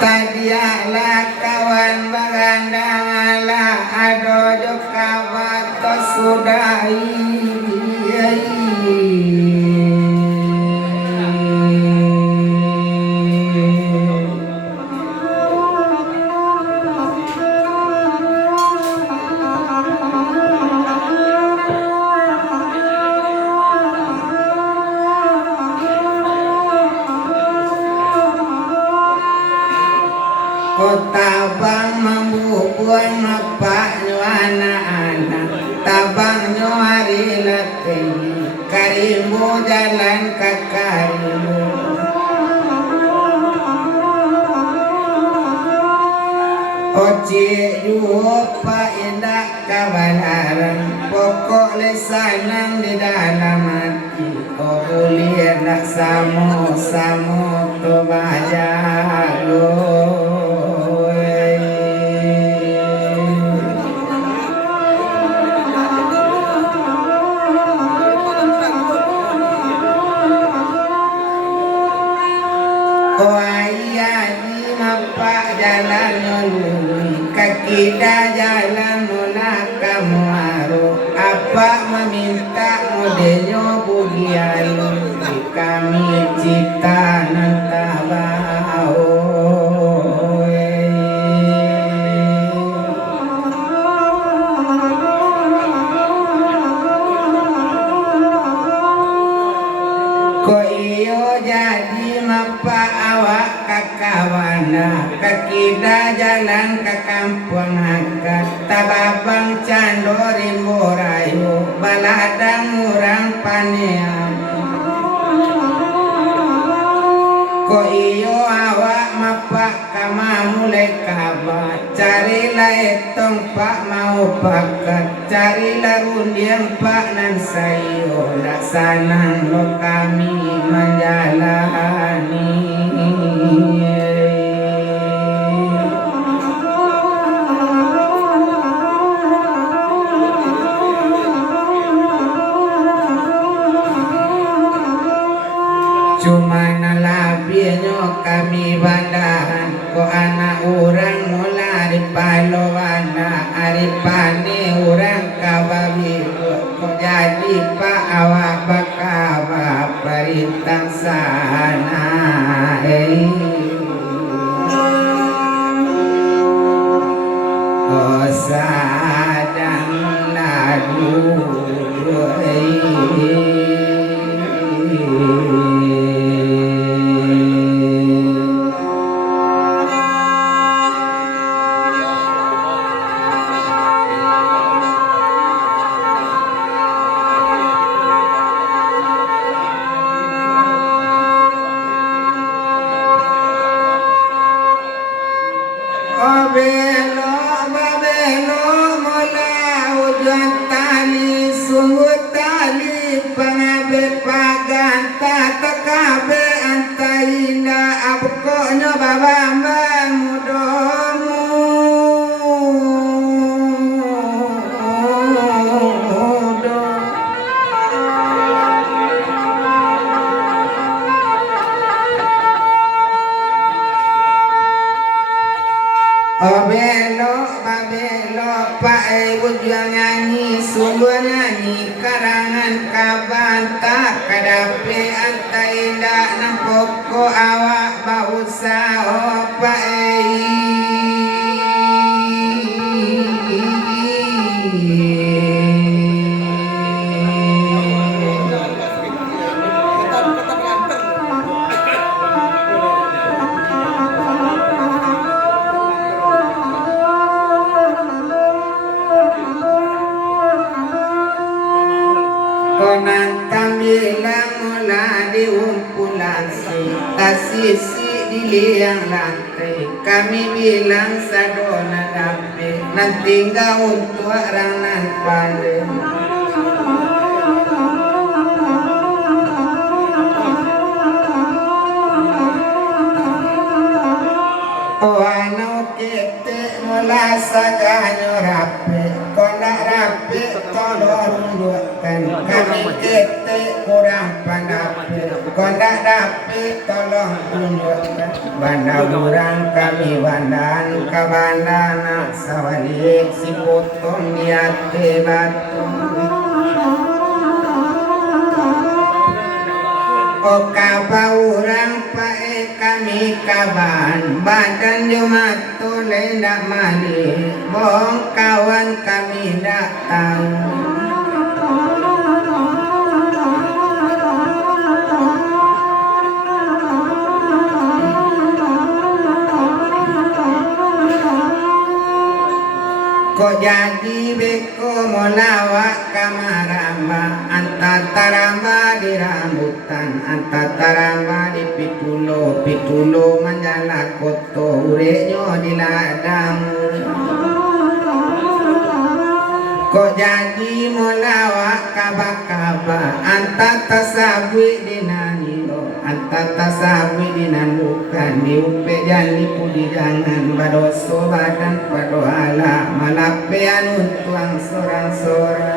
Tadialah kawan bagandanglah adojo kawato sudai. Tabang mambubuan mapak nyo anak-anak, tabang nyo hari latih, karimbo jalan ke karimbo. Oci yupa indah kabalarang, pokok lesanang di dalam hati. Oh boleh nak samo-samo to bajalo. Kita jalan mula kamu aru apa meminta modelnya bugialu di kami cita nantabau. Ko iyo jadi mapa awak kakawana kakida jalan ke kampung hakat tababang candorin borayu baladang urang paneam. Ko iyo awak mapa kama mulai kabat carilah etong pak mau pakat carilah undiang pak nan sayo laksanang lo kami menjalani. Cuma nalabinya kami bandahan ko anak orang mula aripalowana aripane orang kababi ko jadi pak awak bakawa perintang sana oh sadang lagu kami bilang sadona dape nanti enggak untuk orang nan pandai. Oh anak kete mula saganyo rapi kona rapi tolong buatkan kami kete kurang pandapi kondak dapi tolong tunjukkan banda urang kami bandaan kabandana sawali si potong diate batu o kabaurang pae kami kaban badan jumat tule ndak mali bong kawan kami ndak tahu kok jadi beko molawak kamaramba anta taramba di rambutan anta taramba di pitulo manjala koto urenyo di ladang kok jadi molawak kaba-kaba anta tasabwi di nanilo anta tasabwi di nanukan di upe jali pudi jangan badoso badan padoala malapean untuang sorang-sorang